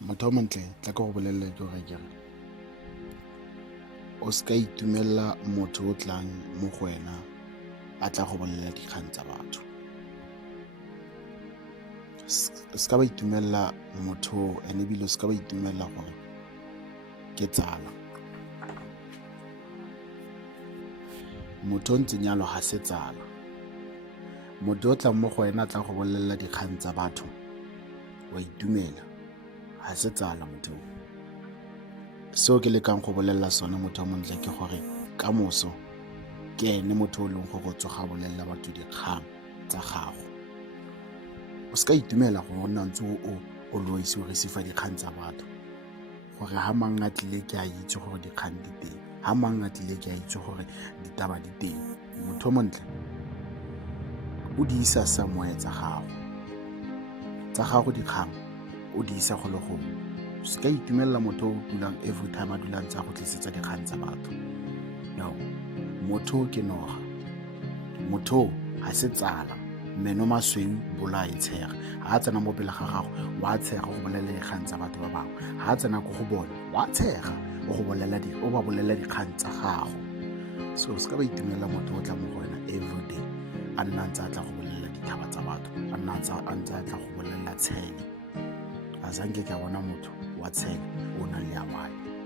Motho o montle tla ke go bolelele ke gore kere o se ka itumelela motho o tlang mo go wena a tla go bolelela dikgang tsa batho. Se ka ba itumelela motho ene ebile o se ka ba itumelela gore ke tsala. Motho o ntseng yalo ga se tsala. Motho o tlang mo go wena a tla go bolelela dikgang tsa batho wa itumela ga se tsala motho. Seo ke lekang go bolelela sone motho o montle ke gore ka moso ke ene motho o leng gore o tsoga bolelela batho dikgang tsa gago. O se ka itumela gore o nna ntse o loise o receive dikgang tsa batho gore ha mang a tlile ke a itse gore dikgang di teng, ha mang a tlile ke a itse gore ditaba di teng. Motho o montle o di isa somewhere tsa gago dikgang o di isa go le gongwe. Se ka itumelela motho o dulang every time a dulang tsa go tlisetsa dikgang tsa batho. No, motho o ke noga, motho ga se tsala, meno masweu bola e tshega. Ga a tsena mo pele ga gago wa tshega go bolelela dikgang tsa batho ba bangwe, ga a tsena ko go bone wa tshega o ba bolelela dikgang tsa gago. So se ka ba itumelela motho o tla mo go wena everyday a nna ntse a tla go bolelela dithaba tsa batho, a ntse a tla go bolelela tshele. A zanke ka bona motho wa tshele o nang le a wine.